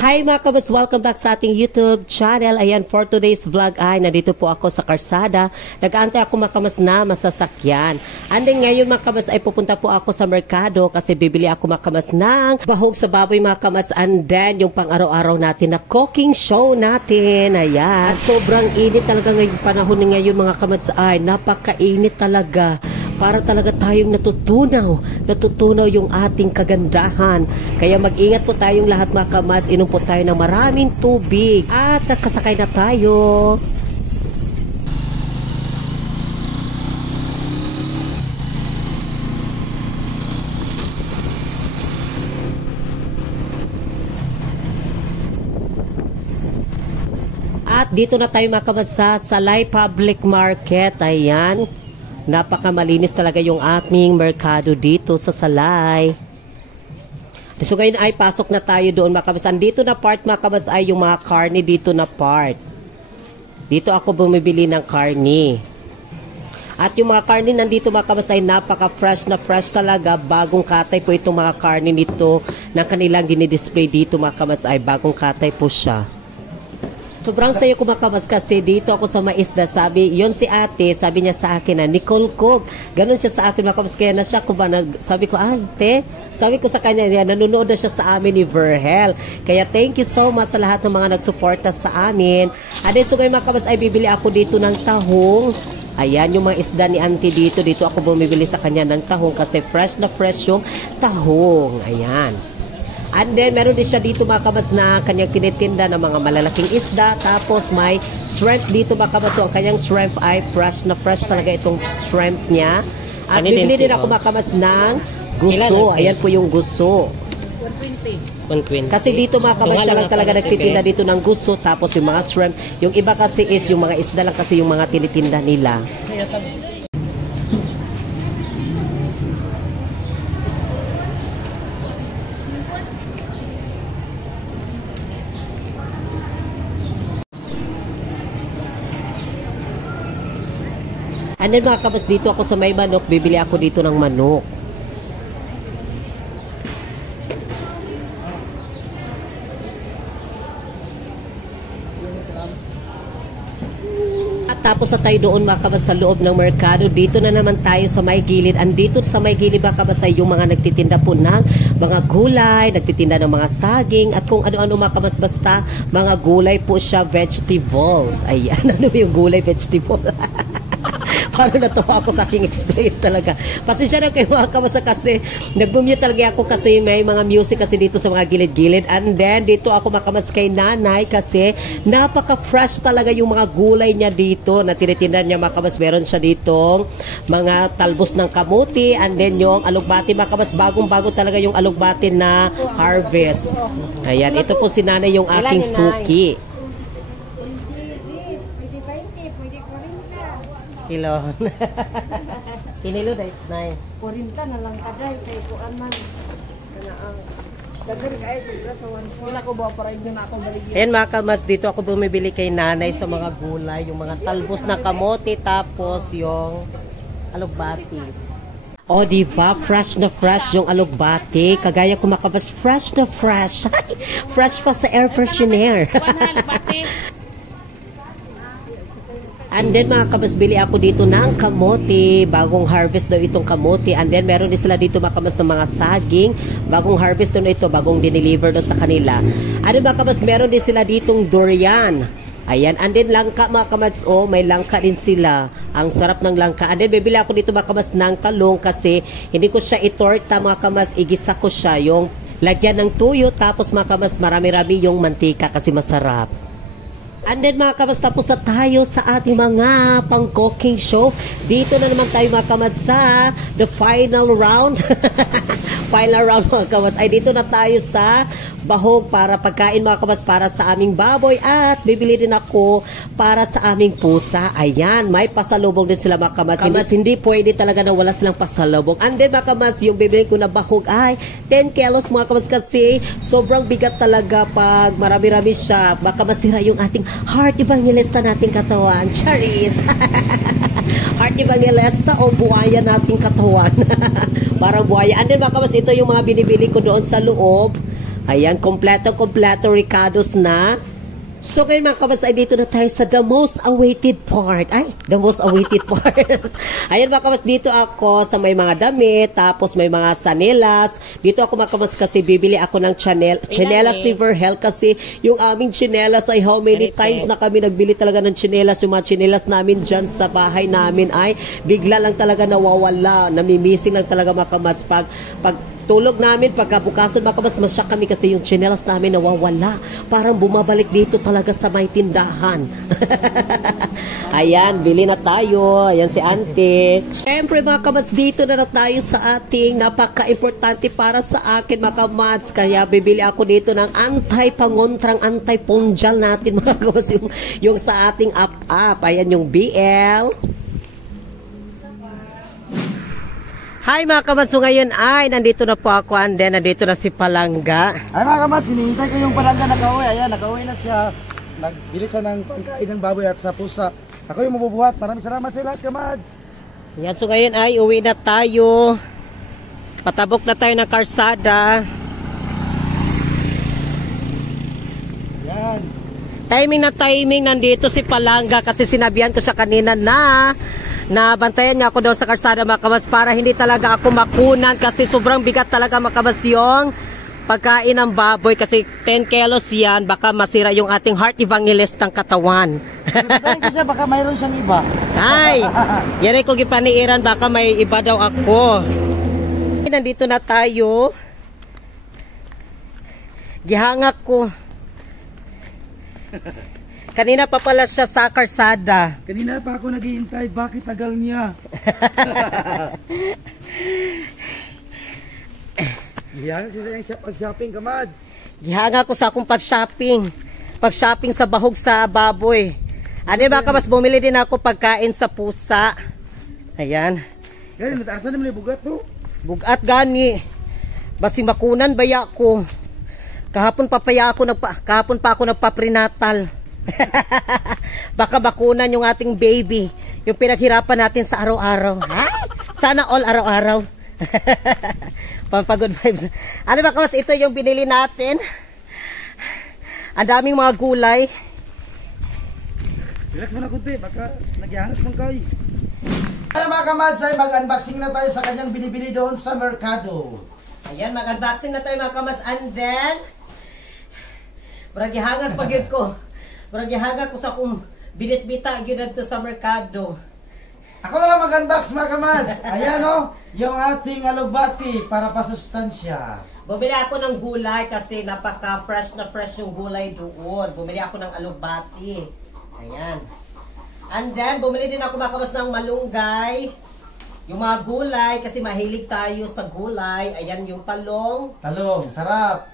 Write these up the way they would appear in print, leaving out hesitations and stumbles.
Hi mga kabas, welcome back sa ating YouTube channel. Ayan, for today's vlog ay nandito po ako sa karsada. Nag-aantay ako mga kabas na masasakyan. And then ngayon mga kabas ay pupunta po ako sa merkado kasi bibili ako mga kabas ng bahog sa baboy mga kabas. And then yung pang araw-araw natin na cooking show natin. Ayan, at sobrang init talaga ngayong panahon ngayon mga kabas ay napakainit talaga. Para talaga tayong natutunaw yung ating kagandahan. Kaya mag-ingat po tayong lahat mga kamas, inom po tayo ng maraming tubig at nakasakay na tayo. At dito na tayo mga kamas sa Salay Public Market. Ayan. Napakamalinis talaga yung aming merkado dito sa Salay. So ngayon ay pasok na tayo doon mga kabas. Dito na part mga kabas ay yung mga karne dito na part. Dito ako bumibili ng karne. At yung mga karne nandito mga kabas ay napaka-fresh na fresh talaga. Bagong katay po itong mga karne nito na kanilang dinidisplay dito mga kabas ay bagong katay po siya. Sobrang sayo ko mga kabas kasi dito ako sa Maisda, sabi, yon si ate, sabi niya sa akin na, Nicole Cook, ganun siya sa akin mga kabas, kaya na siya ko ba, sabi ko, te, sabi ko sa kanya, nanonood na siya sa amin ni Verhel, kaya thank you so much sa lahat ng mga nagsuporta sa amin. And then, so ngayon mga kabas, ay bibili ako dito ng tahong. Ayan, yung mga isda ni auntie dito ako bumibili sa kanya ng tahong kasi fresh na fresh yung tahong. Ayan. And then, meron din siya dito mga kabas na kanyang tinitinda ng mga malalaking isda. Tapos, may shrimp dito mga kabas. So, ang kanyang shrimp ay fresh na fresh talaga itong shrimp niya. At bibili din ako mga kabas ng guso. Ayan po yung guso. 120. Kasi dito mga kabas siya lang talaga nagtitinda dito ng guso. Tapos, yung mga shrimp. Yung iba kasi is yung mga isda lang kasi yung mga tinitinda nila. And then mga kabas, dito ako sa may manok, bibili ako dito ng manok. At tapos na tayo doon mga kabas sa loob ng merkado. Dito na naman tayo sa may gilid. Andito sa may gilid mga kabas ay yung mga nagtitinda po ng mga gulay, nagtitinda ng mga saging, at kung ano-ano mga kabas, basta mga gulay po siya, vegetables. Ayan, ano yung gulay, vegetable? Parang natawa ako sa aking explain talaga. Pasensya na kayo mga kabasa kasi nag-mute talaga ako kasi may mga music kasi dito sa mga gilid-gilid. And then dito ako makamas kay nanay kasi napaka-fresh talaga yung mga gulay niya dito na tinitinda niya mga kabas. Meron siya ditong mga talbos ng kamuti and then yung alugbati mga kabas. Bagong-bago talaga yung alugbati na harvest. Ayan, ito po si nanay yung aking suki. Kilo. Kinilo dahil na 40 na lang kaday kay kuan man. Kana ang daghan kay sobra sa 1. Wala ko ba para inyo na ako baligyan. Ayan mga kamas, dito ako bumibili kay nanay sa mga gulay, yung mga talbos na kamote tapos yung alugbati. Oh, diba? Fresh na fresh yung alugbati. Kagaya ko makabas, fresh na fresh. Fresh pa sa air freshener. And then mga kabas, bili ako dito ng kamote. Bagong harvest daw itong kamote. And then meron din sila dito mga kabas ng mga saging. Bagong harvest daw ito, bagong dineliver daw sa kanila. And then mga kabas, meron din sila ditong durian. Ayan, and then langka mga kabas, oh, may langka din sila. Ang sarap ng langka. And then bibili ako dito mga kabas ng talong kasi hindi ko siya itorta mga kabas, igisa ko siya. Yung lagyan ng tuyo, tapos mga kabas, marami-rami yung mantika kasi masarap. And then mga kabas, tapos na tayo sa ating mga pang-cooking show. Dito na naman tayo mga kabas sa the final round. Final round mga kabas. Ay dito na tayo sa bahog para pagkain mga kabas para sa aming baboy. At bibili din ako para sa aming pusa. Ayan, may pasalubong din sila mga kabas. Hindi pwede talaga na wala silang pasalubong. And then mga kabas, yung bibili ko na bahog ay 10 kilos mga kabas kasi sobrang bigat talaga pag marami-rami siya. Baka masira yung ating heart evangelista nating katawan. Charis! Heart evangelista o buhaya nating katawan. Parang buhaya. And then mga kabas, ito yung mga binibili ko doon sa loob. Ayan, kompleto Ricardo's na. So ngayon mga kabats ay dito na tayo sa the most awaited part. Ay, the most awaited part. Ayan mga kabats, dito ako sa may mga damit, tapos may mga sanelas. Dito ako mga kabats kasi bibili ako ng chanelas ni Verhel kasi yung aming chanelas ay how many times na kami nagbili talaga ng chanelas. Yung mga chanelas namin dyan sa bahay namin ay bigla lang talaga nawawala. Namimissing lang talaga mga kabats. Pag tulog namin, pagkabukasan mga kabats, masyak kami kasi yung chanelas namin nawawala. Parang bumabalik dito talaga sa may tindahan. Ayan, bili na tayo. Ayan si Auntie. Siyempre mga kabats, dito na tayo sa ating napaka-importante para sa akin mga kabats. Kaya bibili ako dito ng anti-pangontrang, anti-ponjal natin mga kabats. Yung sa ating up-up. Ayan yung BL. Hi mga kabats, so ngayon ay nandito na po ako and then nandito na si Palangga. Ay mga kabats, hinihintay ko yung Palangga nakauwi. Ayan, nakauwi na siya. Nagbili siya ng pagkain ng baboy at sa pusa. Ako yung mabubuhat. Maraming salamat sa lahat kabats. Yan, so ngayon ay uwi na tayo. Patabok na tayo ng karsada. Yan. Timing na timing, nandito si Palangga kasi sinabihan ko siya kanina na bantayan niya ako daw sa karsada mga kabats para hindi talaga ako makunan kasi sobrang bigat talaga mga kabats yung pagkain ng baboy kasi 10 kilos yan, baka masira yung ating heart evangelist ng katawan. Patayin ko siya, baka mayroon siyang iba. Ay, yan ay kung ipaniiran, baka may iba daw ako. Nandito na tayo. Gihangak ko. Kanina pa pala siya sa karsada. Kanina pa ako naghihintay, bakit tagal niya? Gihangak siya pag-shopping kamads. Gihangak ko sa akong pag-shopping. Pag-shopping sa bahog sa baboy. Ano ba ka, mas bumili din ako pagkain sa pusa. Ayan. Gani, nataasan naman yung bugat to. Bugat gani. Basi makunan baya ko. Kahapon pa ako nagpa-prenatal. Baka bakunan yung ating baby, yung pinaghirapan natin sa araw-araw. Sana all araw-araw. Pampagod vibes. Ano ba kawas, ito yung binili natin. Ang daming mga gulay. Relax mo na kunti, baka nagyangat mong kay. Ano mga kamads, ay mag-unboxing na tayo sa kanyang binibili doon sa merkado. Ayan, mag-unboxing na tayo mga kamads. And then bragihangat pag yun ko. Bragihangat ko sa kung binit-bita yun dito sa merkado. Ako na lang mag-unbox mga kamads. Ayan o, yung ating alugbati para pasustansya. Bumili ako ng gulay kasi napaka-fresh na fresh yung gulay doon. Bumili ako ng alugbati. Ayan. And then, bumili din ako mga kamads ng malunggay. Yung mga gulay, kasi mahilig tayo sa gulay. Ayan yung talong. Talong, sarap.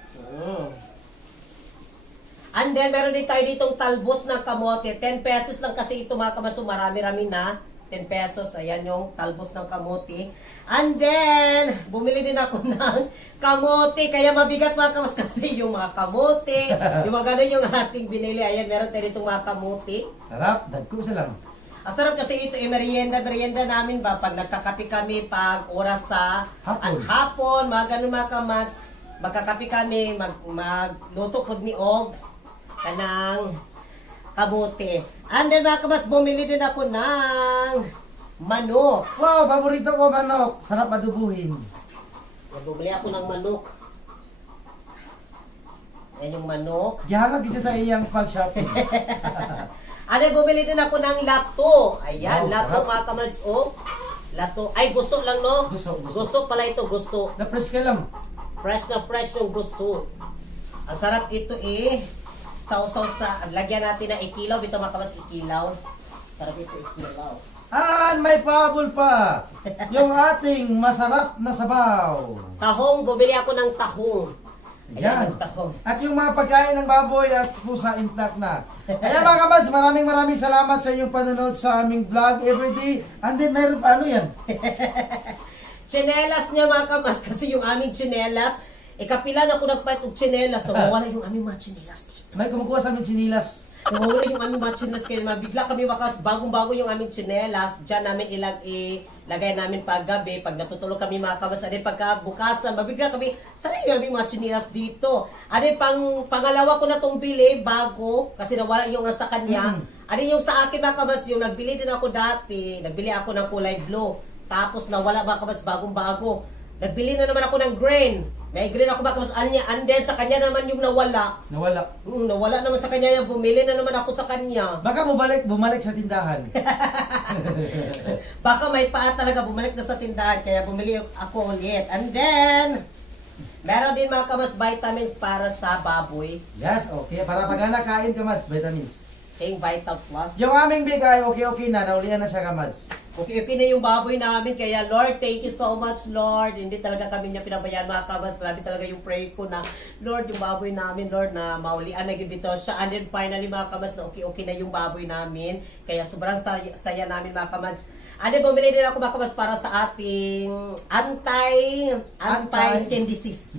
And then, meron din tayo ditong talbos ng kamote. 10 pesos lang kasi ito mga kamads. Marami-rami na. 10 pesos. Ayan yung talbos ng kamote. And then, bumili din ako ng kamote. Kaya mabigat mga kamads kasi yung mga kamote. Yung mga ganun yung ating binili. Ayan, meron tayo ditong mga kamote. Sarap, dagko siya lang. Ang sarap kasi ito, merienda namin ba, pag nagkakapi kami, pag oras sa hapon, mga ganun mga kamads, magkakapi kami, magluto po ni Og, kanang kamote. And then mga kamads, bumili din ako ng manok. Wow, paborito ko manok. Sarap madubuhin. Bumili ako ng manok. Yan yung manok. Gihangag siya sa iyang pag-shopping. Ano, bumili din ako ng lato. Ayan, wow, lato sarap. mga kamads. Oh, lato. Ay, gusto lang, no? Gusto pala ito, gusto. Na-press ka lang. Fresh na fresh yung gusto. Ang sarap ito sausaw sa, lagyan natin ng ikilaw. Ito mga kamads, ikilaw. Sarap ito, ikilaw. May pahabol pa. Yung ating masarap na sabaw. Tahong, bumili ako ng tahong. Ayan. Yung tahong. At yung mga pagkain ng baboy at pusa intact na. Ayan mga kabas, maraming salamat sa inyong panonood sa aming vlog everyday. And then mayroon pa ano yan? Chinelas niya mga kabas, kasi yung aming chinelas, kapilan ako nagpahit og chinelas, nawawala yung aming mga chinelas dito. May kumukuha sa aming sinilas. Nawawala yung aming mga chinelas kaya bigla kami wakas bagong-bago yung aming chinelas. Diyan namin ilagay namin paggabi. Pag natutulog kami mga kabas, adin pagka bukasan, mabigla kami, saan yung aming mga chinelas dito? Adin pangalawa ko na tong bili, bago, kasi nawala yung sa kanya. Adin yung sa akin mga kabas, yung nagbili din ako dati, nagbili ako ng kulay blue. Tapos nawala mga kabas, bagong-bago. Nagbili na naman ako ng green. May green ako mga kabas, and then sa kanya naman yung nawala. Nawala naman sa kanya yung bumili na naman ako sa kanya. Baka bumalik sa tindahan. Baka may paa talaga bumalik na sa tindahan, kaya bumili ako ulit. And then, meron din mga kabas vitamins para sa baboy. Yes, okay. Para pag kain ka, Mads, vitamins. King Vital Plus. Yung aming bigay, okay na. Naulian na siya ka, Mads. Okay na yung baboy namin. Kaya Lord, thank you so much, Lord. Hindi talaga kami niya pinabayaan mga kabas. Grabe talaga yung prayer ko na, Lord, yung baboy namin, Lord, na maulian na gibito siya. And then finally mga kabas, na okay na yung baboy namin. Kaya sobrang saya namin mga kabas. And then bumili din ako mga kabas para sa ating anti-skin disease.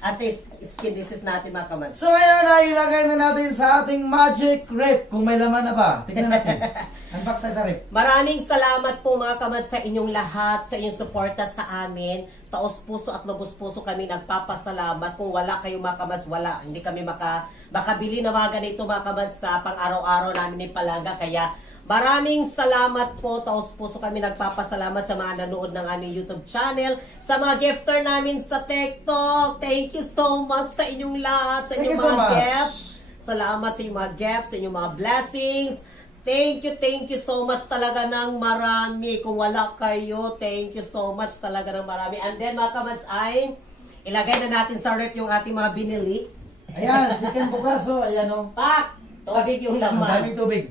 Anti-skin disease natin mga kabas. So ngayon ay ilagay na natin sa ating magic rep. Kung may laman na ba, tignan natin. Unbox tayo sa rep. Maraming salamat po mga kabad sa inyong lahat, sa inyong suporta sa amin. Taos puso at lubos puso kami nagpapasalamat. Kung wala kayo mga kabad, wala. Hindi kami makabili na mga ganito mga kabad sa pang-araw-araw namin ni Palaga. Kaya maraming salamat po. Taos puso kami nagpapasalamat sa mga nanood ng aming YouTube channel. Sa mga gifter namin sa TikTok. Thank you so much sa inyong lahat. Sa inyong mga gifts. Salamat sa inyong mga gifts, sa inyong mga blessings. Thank you so much talaga ng marami. Kung wala kayo, thank you so much talaga ng marami. And then mga kabads ay, ilagay na natin sa rep yung ating mga binili. Ayan, second bukaso, ayan o. Pak! Tubig yung laman. Ang daming tubig.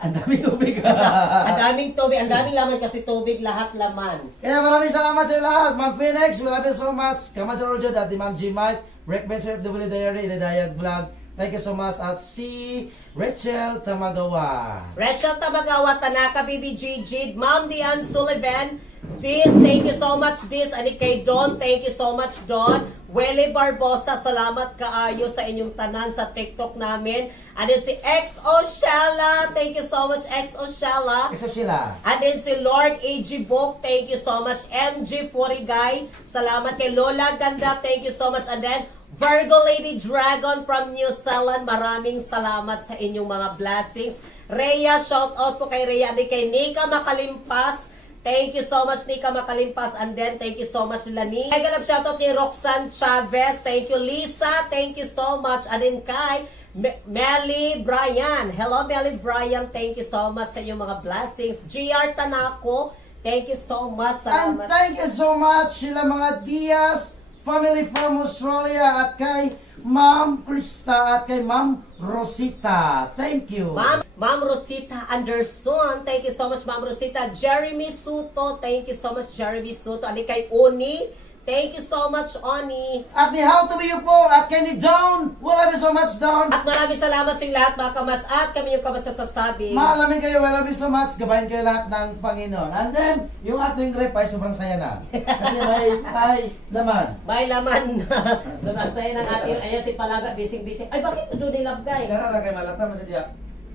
Ang daming tubig. Ang daming tubig. Ang daming laman kasi tubig, lahat laman. Kaya maraming salamat sa lahat. Ma'am Phoenix, we love you so much. Kaman sa Rojo, dati Ma'am G. Mike, Rick Benz, FW Diary, The Dayag Vlog. Thank you so much. At si Rachel Tamagawa. Rachel Tamagawa, Tanaka, BBG, Ma'am Diane Sullivan. Thank you so much. Ani kay Don, thank you so much, Don. Welly Barbosa, salamat kaayo sa inyong tanan sa TikTok namin. And then si XO Shella, thank you so much, XO Shella. And then si Lord A.G. Book, thank you so much. MG Purigay, salamat kay Lola Ganda, thank you so much. And then Virgo Lady Dragon from New Zealand, maraming salamat sa inyong mga blessings. Rhea, shout out po kay Rhea. And kay Nika Makalimpas, thank you so much, Nika Makalimpas. And then, thank you so much, Lani. Kay ganap shoutout kay Roxanne Chavez. Thank you, Lisa. Thank you so much. And then kay Melly Bryan. Hello, Melly Bryan. Thank you so much sa inyong mga blessings. GR Tanako. Thank you so much. And Salamat. thank you so much sila mga Diaz family from Australia at kay Ma'am Krista at kay Ma'am Rosita. Thank you. Ma'am Rosita Anderson. Thank you so much, Ma'am Rosita. Jeremy Suto. Thank you so much, Jeremy Suto. Ani kay Oni. Thank you so much, Oni. At ni How to Be You po at kay ni Dawn. We love you so much, Dawn. At maraming salamat sa inyo lahat, mga kamas. At kami yung kamas na sasabi. Maalamin kayo, we love you so much. Gabayan kayo lahat ng Panginoon. And then, yung ating rep ay sobrang saya na. Kasi may laman. May laman. Sobrang saya ng ating, ayan si Palaga, bising-bising. Ay, bakit ito nilagay? Nalagay malata mo sa diya.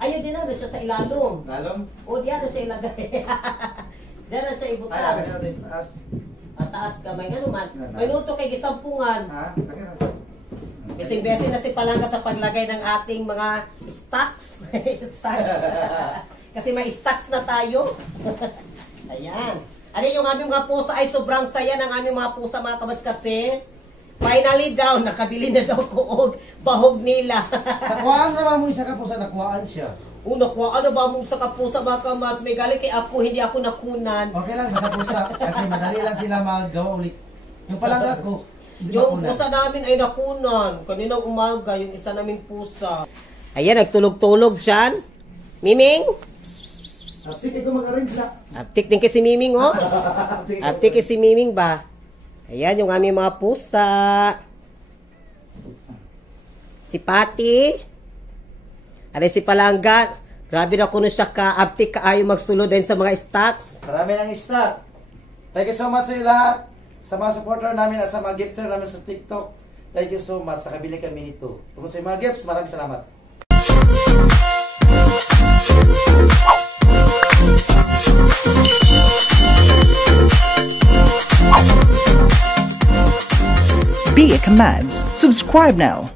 Ayun din na siya sa ilalong. Lalong? O, diyan na siya ilagay. Diyan na siya Ay, ibutang. lagay natin taas. Taas kamay nga naman. May luto kay gisampungan. Ha? Lagay natin. Bising-bising na si Palangga sa paglagay ng ating mga stocks. Stocks. Kasi may stocks na tayo. Ayan. Ano yung aming mga pusa ay sobrang saya ng aming mga pusa mga kabas kasi finally daw, nakabili na daw ko og bahog nila. Nakuhaan na ba mo isa kapusa? Nakuhaan siya. Nakuha, ano ba mong sa kapusa mga kamas? May galing kay ako, hindi ako nakunan. Okay lang, basta pusa. Kasi madali lang sila magawa ulit. Yung Palangga ko, hindi Yung makunan. pusa namin ay nakunan. Kaninang umaga, yung isa namin pusa. Ayan, nagtulog-tulog dyan. Miming? Sige ko mag-arrange na. Aptik din kasi Miming, oh. Aptik kasi Miming ba? Ayan, yung aming mga pusa. Si Patty. Ano si Palangga. Grabe na kuno siya ka. Aptik ka ayaw magsulod din sa mga stocks. Marami ng stock. Thank you so much sa lahat. Sa mga supporter namin at sa mga gifter namin sa TikTok. Thank you so much. Sa kabili kami nito. Tungkol sa mga gifts, maraming salamat. Be a Commands. Subscribe now.